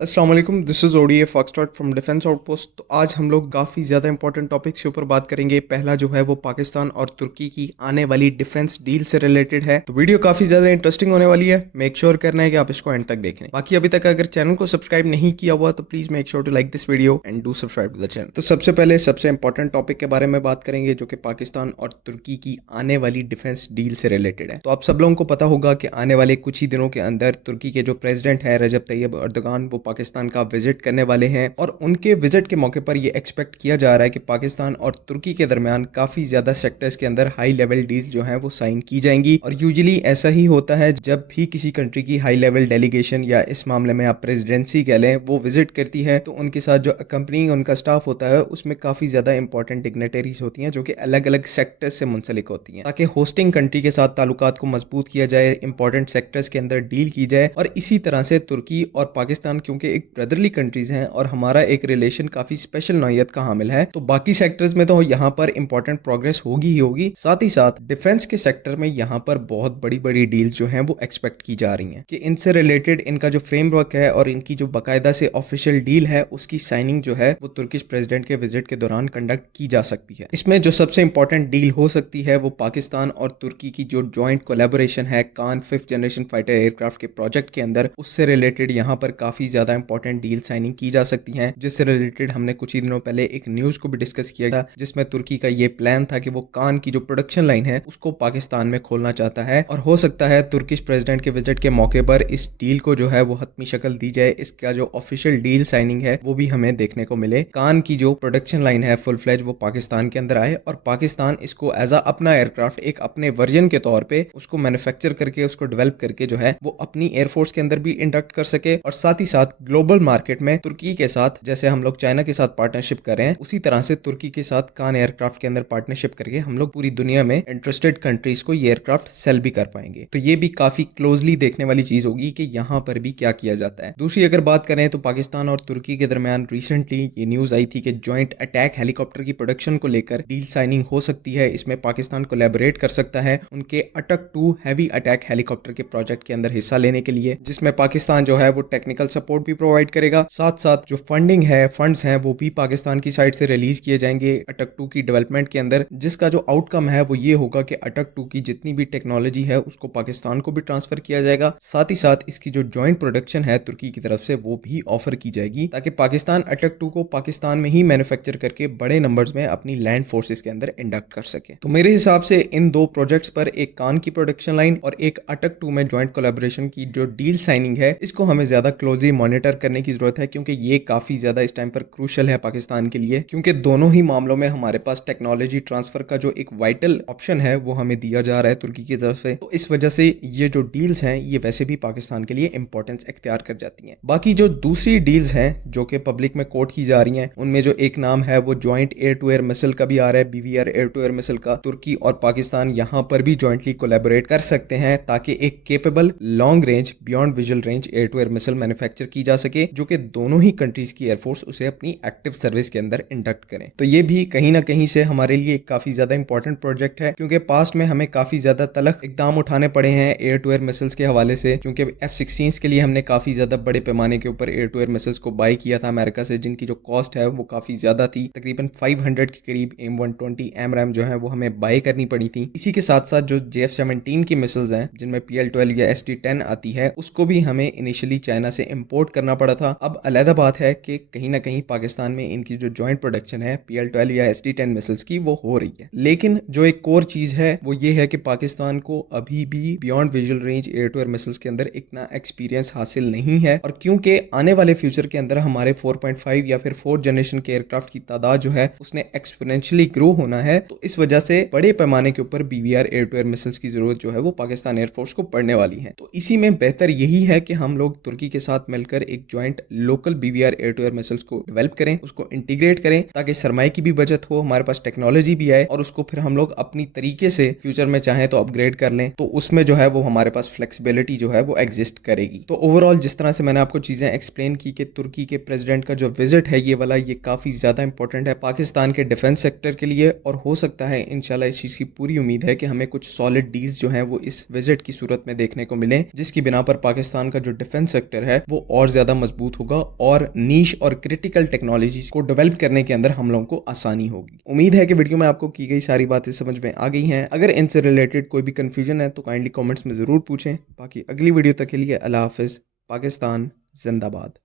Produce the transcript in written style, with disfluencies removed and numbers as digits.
अस्सलाम वालेकुम, this is ODA foxtrot from defence outpost. तो आज हम लोग काफ़ी ज़्यादा इंपॉर्टेंट टॉपिक्स के ऊपर बात करेंगे। पहला जो है वो पाकिस्तान और तुर्की की आने वाली डिफेंस डील से रिलेटेड है। तो वीडियो काफ़ी ज़्यादा इंटरेस्टिंग होने वाली है। मेक श्योर करना है कि आप इसको एंड तक देखें। बाकी अभी तक अगर चैनल को सब्सक्राइब नहीं किया हुआ तो please make sure to like this video and do subscribe to the channel. तो सबसे पहले सबसे इंपॉर्टेंट टॉपिक के बारे में बात करेंगे जो कि पाकिस्तान और तुर्की की आने वाली डिफेंस डील से रिलेटेड है। तो आप सब लोगों को पता होगा कि आने वाले कुछ ही दिनों के अंदर तुर्की के जो प्रेसिडेंट है रजब तैयब अर्दोगान वो पाकिस्तान का विजिट करने वाले हैं और उनके विजिट के मौके पर यह एक्सपेक्ट किया जा रहा है कि पाकिस्तान और तुर्की के दरमियान काफी ज्यादा सेक्टर्स के अंदर हाई लेवल डील्स जो हैं वो साइन की जाएंगी। और यूजुअली ऐसा ही होता है जब भी किसी कंट्री की हाई लेवल डेलीगेशन या इस मामले में आप प्रेसिडेंसी कह लें वो विजिट करती है तो उनके साथ जो अकम्पनिंग उनका स्टाफ होता है उसमें काफी ज्यादा इंपॉर्टेंट डिग्नेटरीज होती हैं जो कि अलग अलग सेक्टर्स से मुंसलिक होती हैं ताकि होस्टिंग कंट्री के साथ ताल्लुकात को मजबूत किया जाए, इंपॉर्टेंट सेक्टर्स के अंदर डील की जाए। और इसी तरह से तुर्की और पाकिस्तान क्योंकि एक ब्रदरली कंट्रीज हैं और हमारा एक रिलेशन काफी स्पेशल नौयत का हामिल है तो बाकी सेक्टर्स में तो यहाँ पर इंपॉर्टेंट प्रोग्रेस होगी ही होगी। साथ ही साथ डिफेंस के सेक्टर में यहाँ पर बहुत बड़ी बड़ी डील्स जो हैं वो एक्सपेक्ट की जा रही हैं कि इनसे रिलेटेड इनका जो फ्रेमवर्क है और इनकी जो बाकायदा से ऑफिशियल डील है उसकी साइनिंग जो है वो तुर्किश प्रेसिडेंट के विजिट के दौरान कंडक्ट की जा सकती है। इसमें जो सबसे इंपॉर्टेंट डील हो सकती है वो पाकिस्तान और तुर्की की जो ज्वाइंट कोलैबोरेशन है कान 5th जनरेशन फाइटर एयरक्राफ्ट के प्रोजेक्ट के अंदर, उससे रिलेटेड यहाँ पर काफी ज्यादा इंपॉर्टेंट डील साइनिंग की जा सकती है। जिससे रिलेटेड हमने कुछ ही दिनों पहले एक न्यूज को भी डिस्कस किया था जिसमें तुर्की का ये प्लान था कि वो कान की जो प्रोडक्शन लाइन है उसको पाकिस्तान में खोलना चाहता है और हो सकता है तुर्किश प्रेसिडेंट के विजिट के मौके पर इस डील को जो है वो हतमी शक्ल दी जाए। इसका जो ऑफिशियल डील साइनिंग है वो भी हमें देखने को मिले। कान की जो प्रोडक्शन लाइन है फुल फ्लेज वो पाकिस्तान के अंदर आए और पाकिस्तान इसको एज अ अपना एयरक्राफ्ट एक अपने वर्जन के तौर पे उसको मैन्युफैक्चर करके उसको डेवलप करके जो है वो अपनी एयरफोर्स के अंदर भी इंडक्ट कर सके और साथ ही साथ ग्लोबल मार्केट में तुर्की के साथ जैसे हम लोग चाइना के साथ पार्टनरशिप कर रहे हैं उसी तरह से तुर्की के साथ कान एयरक्राफ्ट के अंदर पार्टनरशिप करके हम लोग पूरी दुनिया में इंटरेस्टेड कंट्रीज को ये एयरक्राफ्ट सेल भी कर पाएंगे। तो ये भी काफी क्लोजली देखने वाली चीज होगी कि यहाँ पर भी क्या किया जाता है। दूसरी अगर बात करें तो पाकिस्तान और तुर्की के दरमियान रिसेंटली ये न्यूज आई थी कि ज्वाइंट अटैक हेलीकॉप्टर की प्रोडक्शन को लेकर डील साइनिंग हो सकती है। इसमें पाकिस्तान कोलैबोरेट कर सकता है उनके अटक 2 हैवी अटैक हेलीकॉप्टर के प्रोजेक्ट के अंदर हिस्सा लेने के लिए, जिसमें पाकिस्तान जो है वो टेक्निकल सपोर्ट भी प्रोवाइड करेगा। साथ साथ जो फंडिंग है फंड्स हैं वो भी पाकिस्तान की साइड से रिलीज किए जाएंगे अटक 2 की डेवलपमेंट के अंदर, जिसका जो आउटकम है वो ये होगा कि अटक 2 की जितनी भी टेक्नोलॉजी है उसको पाकिस्तान को भी ट्रांसफर किया जाएगा। साथ ही साथ इसकी जो जॉइंट प्रोडक्शन है तुर्की की तरफ से वो भी ऑफर की जाएगी ताकि पाकिस्तान अटक 2 को पाकिस्तान में ही मैन्युफैक्चर करके बड़े नंबर्स में अपनी लैंड फोर्सेस के अंदर इंडक्ट कर सके। तो मेरे हिसाब से इन दो प्रोजेक्ट्स पर, एक कान की प्रोडक्शन लाइन और एक अटक 2 में ज्वाइंट कोलैबोरेशन की जो डील साइनिंग है, इसको हमें ज्यादा क्लोजली मॉनिटर करने की जरूरत है क्योंकि ये काफी ज्यादा इस टाइम पर क्रूशल है पाकिस्तान के लिए, क्योंकि दोनों ही मामलों में हमारे पास टेक्नोलॉजी ट्रांसफर का जो एक वाइटल ऑप्शन है वो हमें दिया जा रहा है तुर्की की तरफ से। तो इस वजह से ये जो डील्स हैं ये वैसे भी पाकिस्तान के लिए इंपॉर्टेंस इख्तियार कर जाती हैं। बाकी जो दूसरी डील्स हैं जो कि पब्लिक में कोट की जा रही हैं उनमें जो एक नाम है वो joint air to air missile का भी आ रहा है, BVR air to air missile का। तुर्की और पाकिस्तान यहां पर भी जॉइंटली कोलैबोरेट कर सकते हैं ताकि एक capable long range beyond visual range air to air missile manufacture की जा सके जो कि दोनों ही कंट्रीज की एयरफोर्स उसे अपनी एक्टिव सर्विस के अंदर इंडक्ट करें। तो ये भी कहीं ना कहीं से हमारे लिए एक काफी ज्यादा इंपॉर्टेंट प्रोजेक्ट है क्योंकि पास्ट में हमें काफी ज्यादा तलख इकदाम उठाने पड़े हैं एयर टू एयर मिसाइल्स के हवाले से, क्योंकि F-16 के लिए हमने काफी ज्यादा बड़े पैमाने के ऊपर एयर टू एयर मिसाइल्स को बाय किया था अमेरिका से, जिनकी जो कॉस्ट है वो काफी ज्यादा थी, तकरीबन 500 के करीब M120 AMRAAM जो है वो हमें बाय करनी पड़ी थी। इसी के साथ साथ जो JF-17 की मिसाइल्स हैं जिनमें PL-12 या SD-10 आती है उसको भी हमें इनिशियली चाइना से इंपोर्ट करना पड़ा था। अब अलग बात है कि कहीं ना कहीं पाकिस्तान में इनकी जो जॉइंट प्रोडक्शन है PL-12 या SD-10 मिसाइल्स की वो हो रही है, लेकिन जो एक कोर चीज है वो ये है कि पाकिस्तान को अभी भी beyond visual range air to air missiles के अंदर इतना एक्सपीरियंस हासिल नहीं है। और क्योंकि आने वाले फ्यूचर के अंदर हमारे 4.5 या फिर 4th जनरेशन के एयरक्राफ्ट की तादाद जो है उसने एक्सपोनेंशियली ग्रो होना है, तो इस वजह से बड़े पैमाने के ऊपर BVR air to air missiles की जरूरत जो है वो पाकिस्तान एयरफोर्स को पड़ने वाली है। तो इसी में बेहतर यही है कि हम लोग तुर्की के साथ मिलकर एक joint local BVR air to air missiles को डेवलप करें, उसको इंटीग्रेट करें ताकि सरमाए की भी बचत हो, हमारे पास टेक्नोलॉजी भी आए और उसको फिर हम लोग अपनी तरीके से फ्यूचर में चाहें तो अपग्रेड कर लें, तो उसमें जो है वो हमारे पास फ्लेक्सिबिलिटी जो है वो एग्जिस्ट करेगी। तो ओवरऑल जिस तरह से मैंने आपको चीजें एक्सप्लेन की कि तुर्की के प्रेसिडेंट का जो विजिट है ये वाला, ये काफी ज्यादा इंपॉर्टेंट है पाकिस्तान के डिफेंस सेक्टर के लिए और हो सकता है इंशाल्लाह इस चीज की पूरी उम्मीद है कि हमें कुछ सॉलिड डील्स जो हैं वो इस विजिट की सूरत में देखने को मिले, जिसकी बिना पर पाकिस्तान का जो डिफेंस सेक्टर है वो और और ज़्यादा मजबूत होगा और नीश और क्रिटिकल टेक्नोलॉजीज़ को डेवलप करने के अंदर हम लोगों को आसानी होगी। उम्मीद है कि वीडियो में आपको की गई सारी बातें समझ में आ गई हैं। अगर इनसे रिलेटेड कोई भी कन्फ्यूजन है तो काइंडली कमेंट्स में ज़रूर पूछें। बाकी अगली वीडियो तक के लिए अल्लाह हाफ़िज़। पाकिस्तान ज़िंदाबाद।